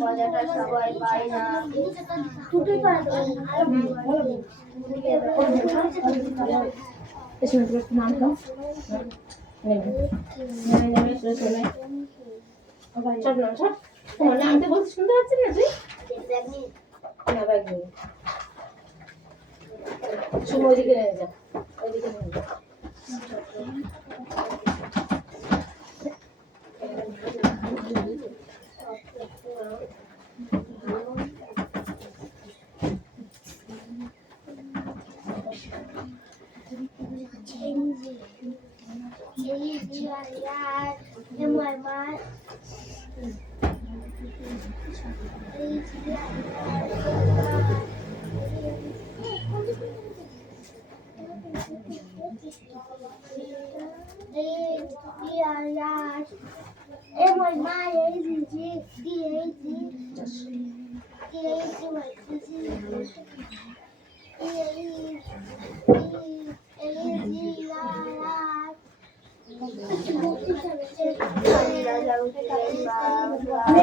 মজাটা সবাই পায় না। নামতে বলতে শুনতে পাচ্ছি না তুই? না ব্যাগ নিয়ে শুভ ওইদিকে নিয়ে যা, ওইদিকে নিয়ে যা।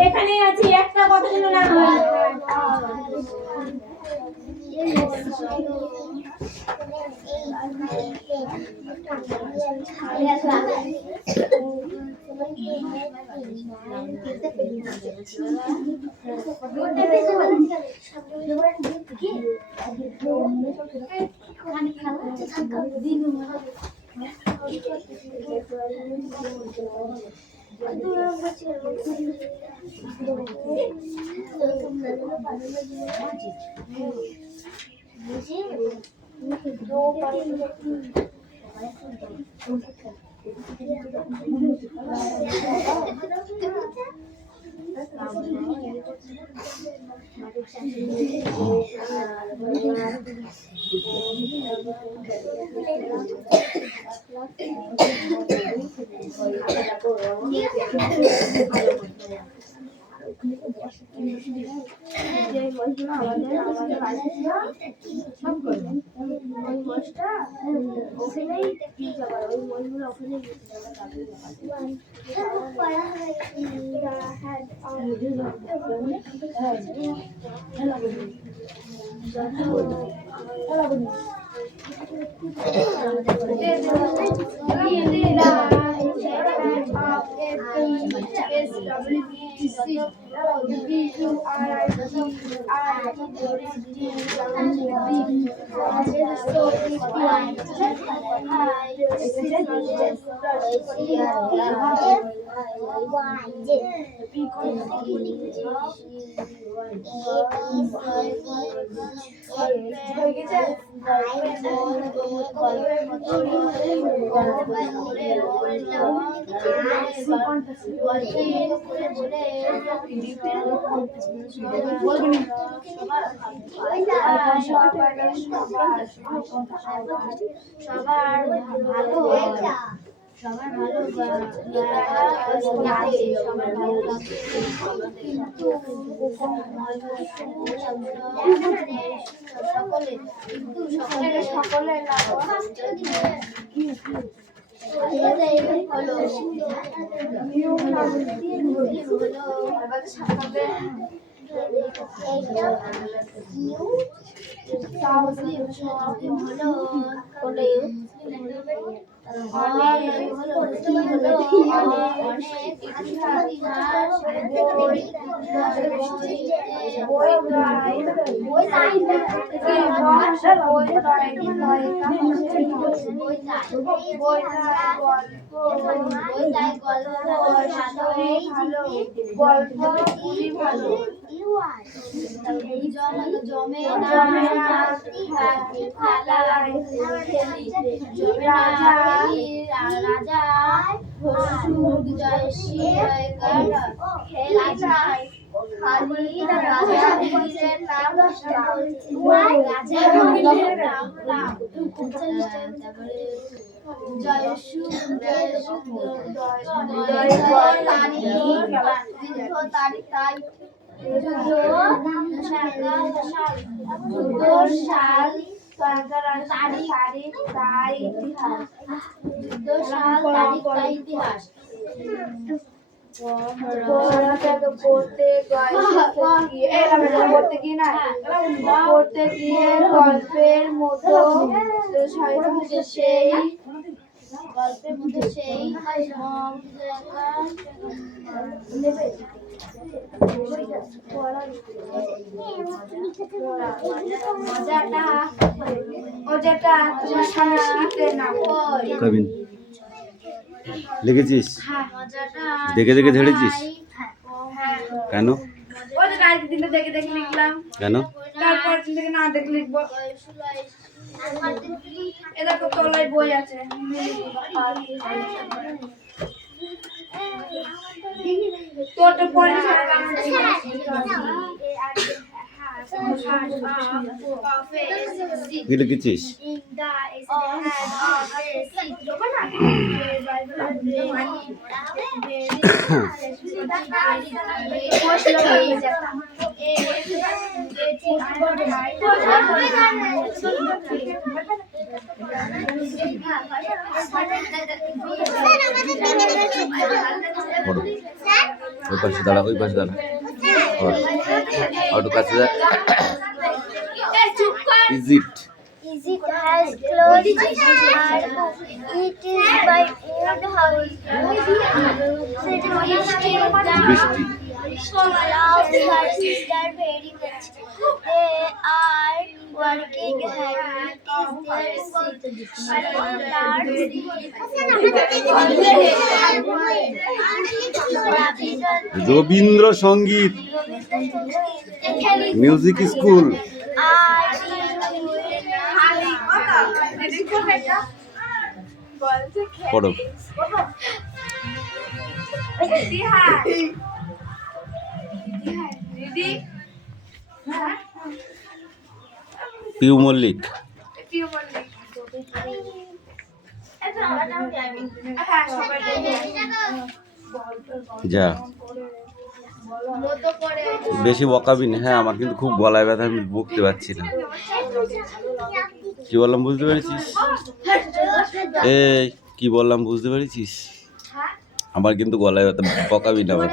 এখানে আছি, একটা কথা যেন না হয়। জমে না রাজা ইতিহাস পড়তে গিয়ে গল্পের মতো সেই কবিন লিখেছিস? দেখে দেখে ঝেড়েছিস? কেন কেন? তারপর থেকে না দেখে লিখবো। এরকম তলায় বই আছে। তোরটা পরে কি লিখেছিস? ওই পাশে দাঁড়া, ওই পাশে দাঁড়া। একটু কাছে যা। Is it? Is it has closed her book? It is by old house. বৃষ্টি। Loves her sister very much. They are working hard. Rabindrasangeet music school. পড়ো। পিউ মল্লিক। যা বেশি বকাবি না। হ্যাঁ, আমার কিন্তু খুব গলায় ব্যথা, আমি বকতে পারছি না। কি বললাম বুঝতে পেরেছিস? এই কি বললাম বুঝতে পেরেছিস? আমার কিন্তু গলায় ব্যথা, বকাবি না আমার।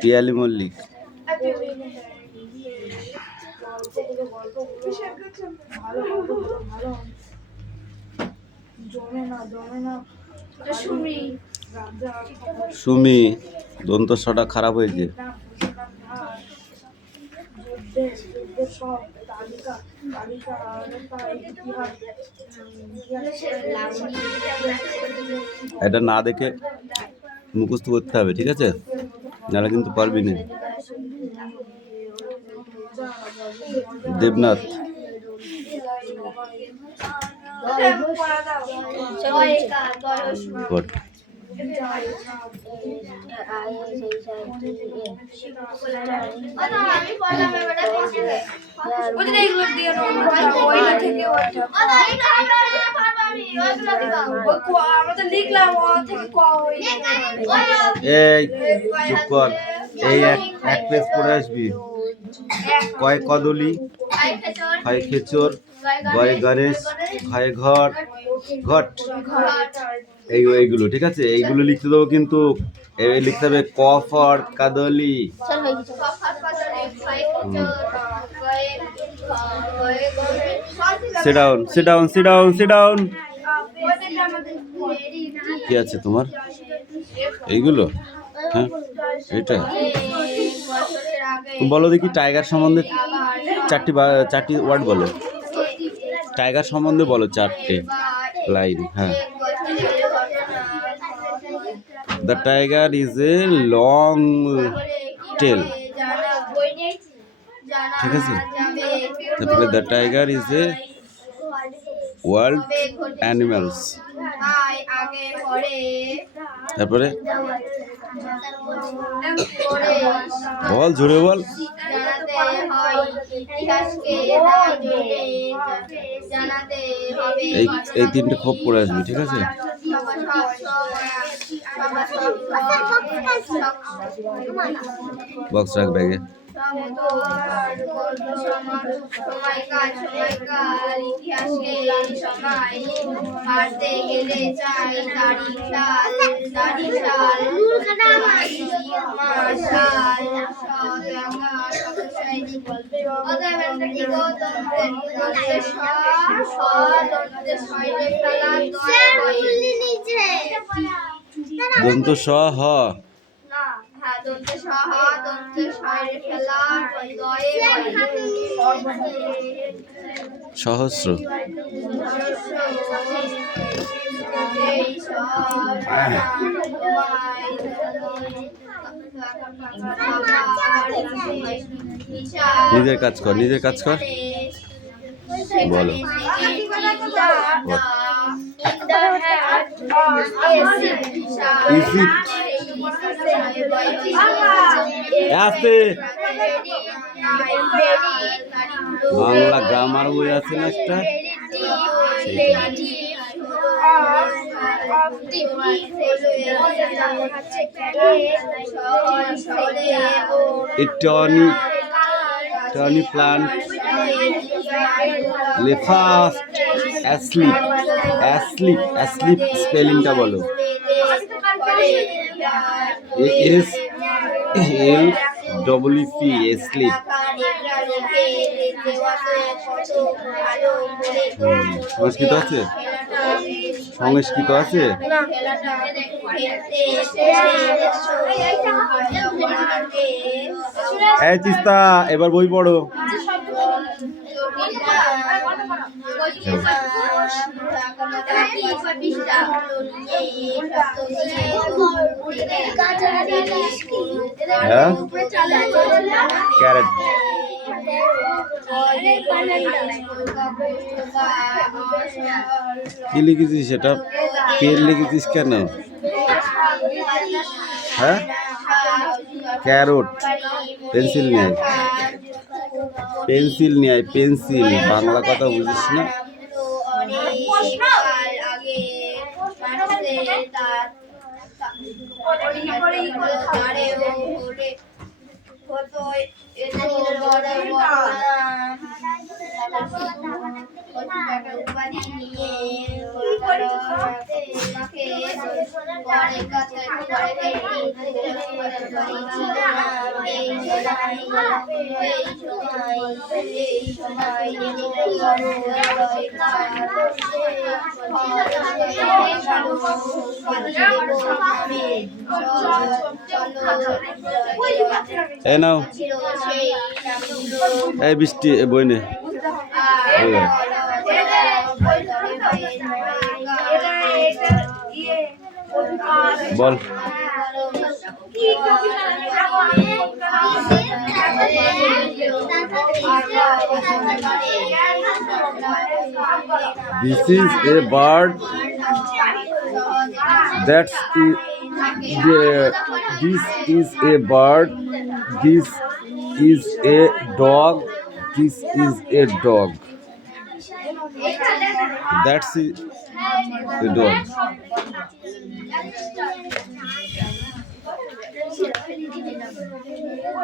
পিয়ালি মল্লিক। সুমি। দন্তস্বটা খারাপ হয়েছে। এটা না দেখে মুখস্থ করতে হবে, ঠিক আছে? নাহলে কিন্তু পারবি না। দেবনাথ। Good. এই চুপ কর। এই এক পেজ পড়ে আসবি। কয় কদলি, হয় খেচর, গয়ে গণেশ, হয় ঘট ঘট, এইগুলো ঠিক আছে? এইগুলো লিখতে দেবো, কিন্তু লিখতে হবে ক ফর কাদলি। Sit down, sit down, sit down, sit down. কি আছে তোমার? এইগুলো? হ্যাঁ, এটা বলো দেখি। টাইগার সম্বন্ধে চারটি ওয়ার্ড বলো। টাইগার সম্বন্ধে বলো 4টে লাইন। হ্যাঁ। The tiger is a long tail. ঠিক আছে। তারপরে the tiger is a world animals. তারপরে বল, জোরে বল। এই 3টে খুব পড়ে আসবে। ঠিক আছে। বক্স রাখ ব্যাগে। সময়কাল ইতিহাসকে সময় হারতে গেলে চাই তারিখ সাল দন্ত স হ। সহস্র। নিজের কাজ কর, নিজের কাজ কর। বলো। ইজিপ্ট। আসতে বাংলা গ্রামার বই আছে না একটা? Tony plant left fast asleep. Asleep, asleep স্পেলিংটা বলো। ASLWP, slip. সংস্কৃত আছে? সংস্কৃত আছে? এই তিস্তা, এবার বই পড়ো। হ্যাঁ, ক্যারেট। কি লিখেছিস সেটা? পেন লিখেছিস কেন? হ্যাঁ, ক্যারট। পেন্সিল নিয়ে আয়, পেন্সিল নিয়ে আয়, পেন্সিল। বাংলা কথা বুঝিস না? এই নাও, এই বৃষ্টি বই নে। বল। This is a bird. This is a bird. This is a dog. This is a dog. That's a dog.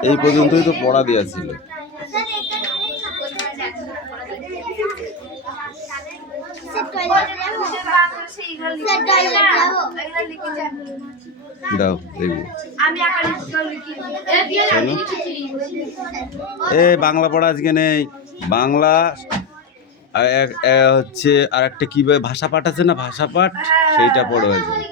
এই পর্যন্তই তো পড়া দেওয়া ছিল। দাও দেখবি। চলো, এ বাংলা পড়া আজকে নেই। বাংলা হচ্ছে আর একটা কি ভাষা পাঠ আছে না, ভাষা পাঠ, সেইটা পড়ো আজকে।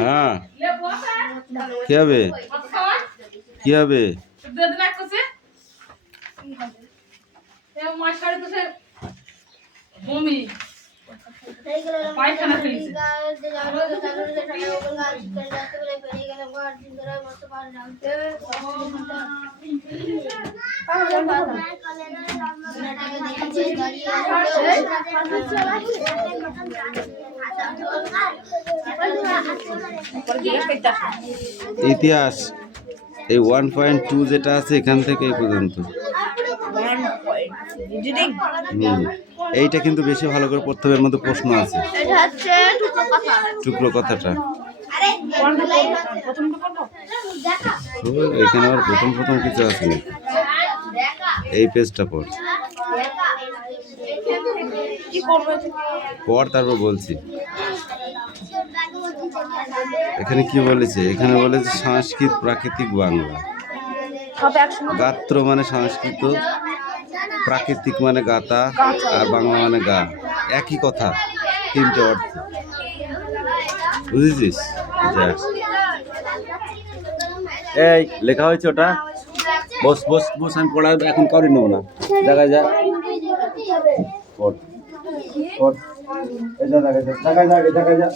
হ্যাঁ, কি হবে, কি হবে? ইতিহাস এই 1.2 যেটা আছে এখান থেকে এই পর্যন্ত। এইটা কিন্তু বেশি ভালো করে পড়তে হবে, এর মধ্যে প্রশ্ন আছে। টুকরো কথাটা এখানে আবার প্রথম কিছু আছে না। এই পেজটা পড়, তারপর বলছি। এখানে কি বলেছে? এখানে বলেছে সংস্কৃত প্রাকৃতিক বাংলা। গাত্র মানে সংস্কৃত, প্রাকৃতিক মানে গাতা, আর বাংলা মানে গা। একই কথা, তিনটে অর্থ। বুঝেছিস? এই লেখা হয়েছে ওটা। বস বস বস, আমি পড়াই এখন করি নেবো না। জায়গায় যা, জায়গায় যা।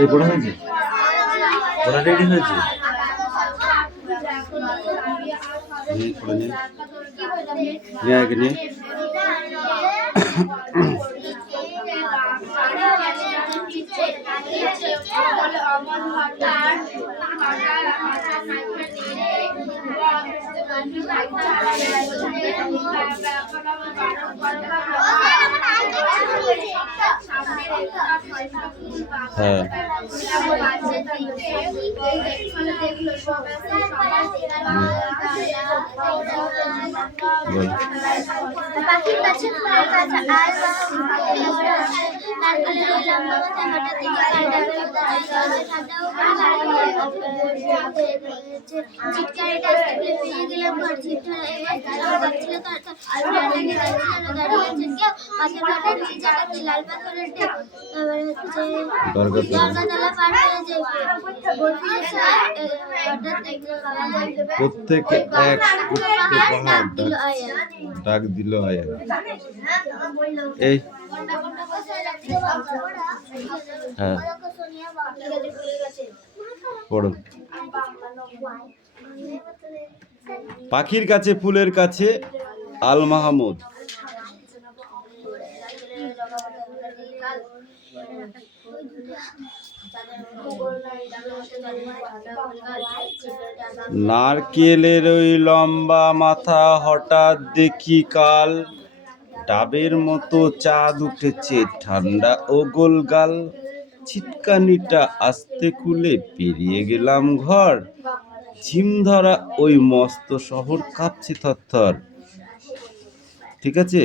এই পড়া হয়েছে, পড়া রেডি হয়েছে। হ্যাঁ পাখির কাছে লাল পাথরের প্রত্যেকে এক পাহাড় ডাক দিল আয়া। এই হ্যাঁ পড়ো। পাখির কাছে ফুলের কাছে আল মাহমুদ। নারকেলের ওই লম্বা মাথা হঠাৎ দেখি কাল, ডাবের মতো চাঁদ উঠেছে ঠান্ডা ও গোলগাল। ছিটকানিটা আস্তে খুলে পেরিয়ে গেলাম ঘর, ঝিম ধরা ওই মস্ত শহর কাঁপছে থরথর। ঠিক আছে।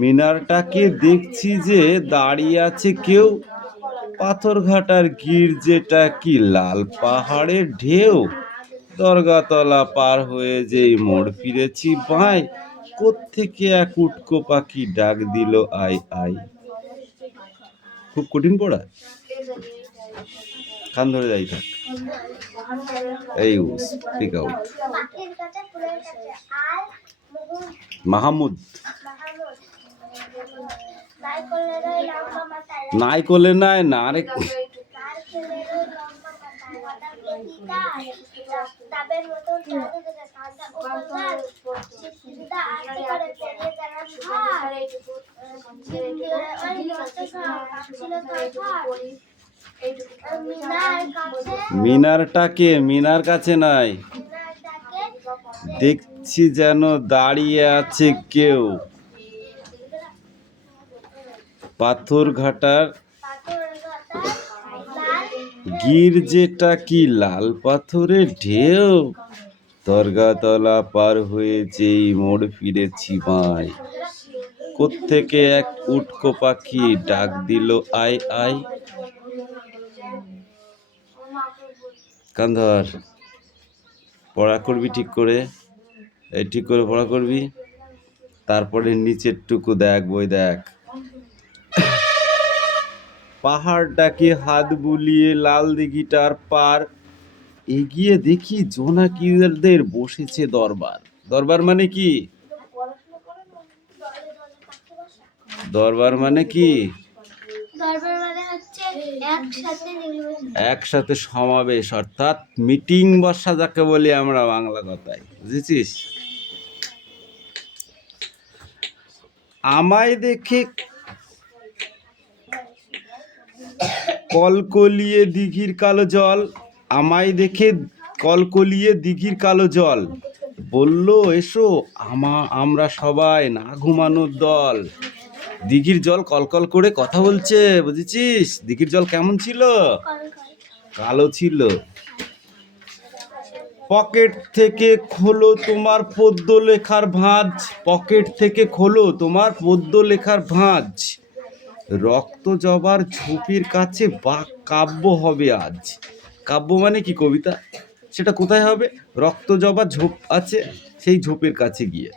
মিনারটাকে দেখছি যে দাঁড়িয়ে আছে কেউ, পাথরঘাটার গির্জেটা কি লাল পাহাড়ের ঢেউ। দরগাতলা পার হয়ে যেই মোড় ফিরেছি বাঁয়, কোত্থেকে এক উটকো পাখি ডাক দিল আই আই। খুব কঠিন পড়া, কান ধরে যাই থাক। এই স্পিক আউট। মাহমুদ। নাই করলে নাই না রে। মিনারটাকে মিনার কাছে নাই, দেখছি যেন দাঁড়িয়ে আছে কেউ, পাথরঘাটার গির্জেটা কি লাল পাথরের ঢেউ। দরগাতলা পার হয়ে যেই মোড় ফিরেছি বাঁয়, কোত্থেকে এক উটকো পাখি ডাক দিল আই আই। কান্ধর পড়া করবি ঠিক করে, এই ঠিক করে পড়া করবি, তারপরে নিচের টুকু দেখ, বই দেখ। পাহাড়টাকে হাত বুলিয়ে লাল দিঘিটার পার এগিয়ে দেখি জোনাকিদের বসেছে দরবার। দরবার মানে কি? দরবার মানে কি? একসাথে সমাবেশ, অর্থাৎ মিটিং বসা যাকে বলি আমরা বাংলা কথায়, বুঝেছিস? আমায় দেখে কলকলিয়ে দিঘির কালো জল, আমায় দেখে কলকলিয়ে দিঘির কালো জল, বলল এসো আমরা সবাই না ঘুমানোর দল। দিঘির জল কলকল করে কথা বলছে, বুঝেছিস? দিঘির জল কেমন ছিল? কালো ছিল। পকেট থেকে খোলো তোমার পদ্য লেখার ভাঁজ, পকেট থেকে খোলো তোমার পদ্য লেখার ভাঁজ, রক্ত জবার ঝোপের কাছে বা কাব্য হবে আজ। কাব্য মানে কি? কবিতা। সেটা কোথায় হবে? রক্ত জবার ঝোপ আছে, সেই ঝোপের কাছে গিয়ে।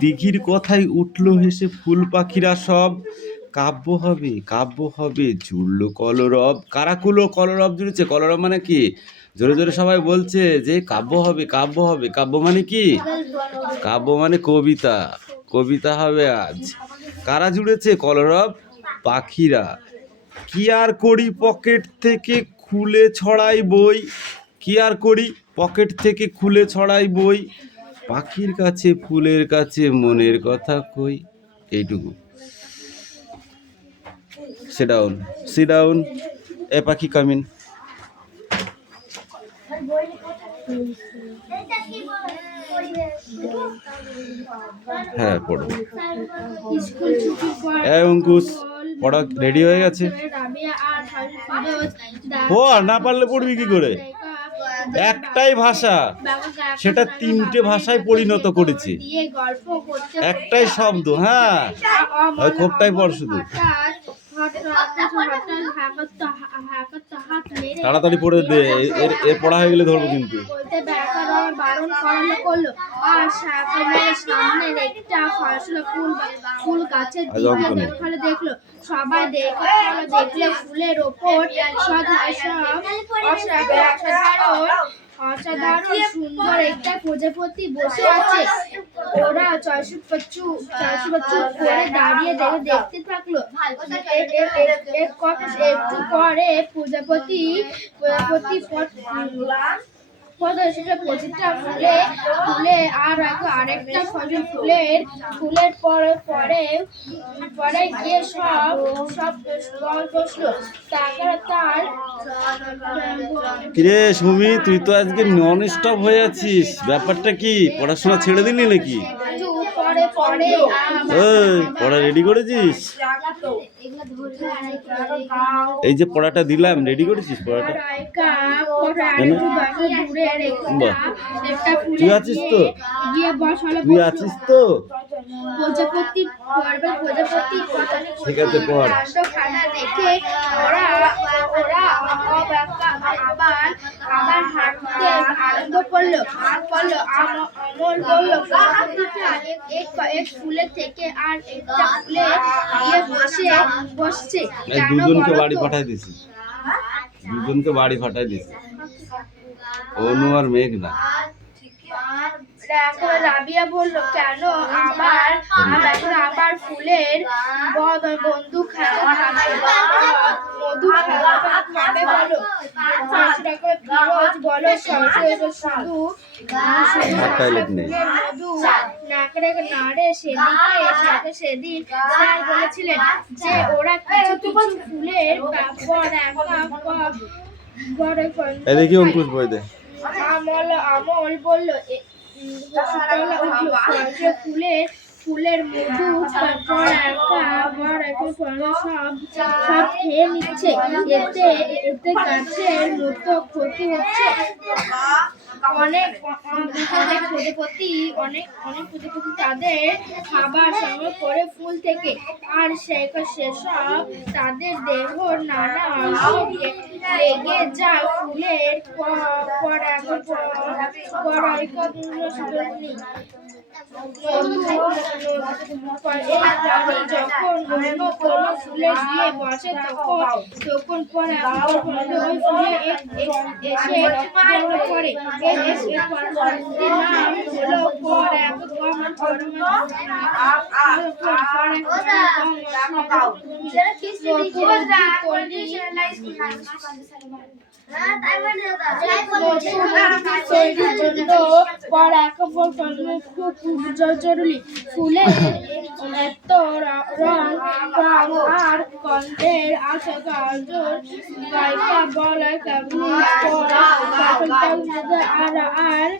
দিঘির কথায় উঠলো হেসে ফুল পাখিরা সব, কাব্য হবে কাব্য হবে জুড়লো কলরব। কারাকুলো কলরব জুড়েছে। কলরব মানে কি? জোরে জোরে সবাই বলছে যে কাব্য হবে কাব্য হবে। কাব্য মানে কি? কাব্য মানে কবিতা। কবিতা হবে আজ। কারা জুড়েছে কলরব? পাখিরা। কি আর করি পকেট থেকে খুলে ছড়াই বই, কি আর করি পকেট থেকে খুলে ছড়াই বই, পাখির কাছে ফুলের কাছে মনের কথা কই। এইটুকু। sit down sit down এ পাখি কামিন। হ্যাঁ পড়ো। স্কুল ছুটির পর অঙ্কুশ পড়া রেডি হয়ে গেছে? রাবিয়া আর ফিরোজ পড়, না পারলে পড়বি কি করে? একটাই ভাষা, সেটা 3টে ভাষায় পরিণত করেছে। একটাই শব্দ। হ্যাঁ, ওই খোপটাই পড় শুধু। তাড়াতাড়ি পড়ে দে, এর পড়া হয়ে গেলে ধরবো কিন্তু। বারণ করানো করলো আর সামনের একটা ফুল গাছের দিকে দেখালে দেখলো। সবাই দেখলে ফুলের ওপর অসাধারণ সুন্দর একটা প্রজাপতি বসে আছে। ওরা চয়সুপচু করে দাঁড়িয়ে দেখতে থাকলো। একটু পরে প্রজাপতি প্রতিটা ফুলে আর আরেকটা ফুলের পরে গিয়ে সব বসলো। তার কিরে সুমি, তুই তো আজকে নন স্টপ হয়ে আছিস, ব্যাপারটা কি? পড়াশোনা ছেড়ে দিলি নাকি? পড়া রেডি করেছিস? এই যে পড়াটা দিলাম, রেডি করেছিস পড়াটা? তুই আছিস তো? তুই আছিস তো? ঠিক আছে পড়। আবার হাঁটতে আরম্ভ করলো। আমল বললো এক ফুলের থেকে আর একটা ফুলে গিয়ে বসছে। দুজনকে বাড়ি পাঠাই দিছি, দুজনকে বাড়ি পাঠাই দিছি, অনু আর মেঘনা। রাবিয়া বলল কেন আবার ফুলের বন্ধু মধু খাবে বলো। ফিরোজ বলো শুধু মধু নাড়ে। সেদিন স্যার বলেছিলেন যে ওরা কিছু ফুলের দেখি অঙ্কুশ বই দে। আমল বলল ফুলের মধু সব খেয়ে নিচ্ছে, এতে গাছের মতো ক্ষতি হচ্ছে। অনেক প্রজাপতি তাদের খাবার সংগ্রহ করে ফুল থেকে, আর সেসব তাদের দেহ নানা অংশ লেগে যায়। ফুলের যখন অন্য কোনো ফুলে গিয়ে বসে তখন পরে ওই ফুলে এসে পড়ে। নাম হলো জরুরি ফুলের এত রং আর গন্ধের আছে গাজর গায়িকা বলে কেমন আর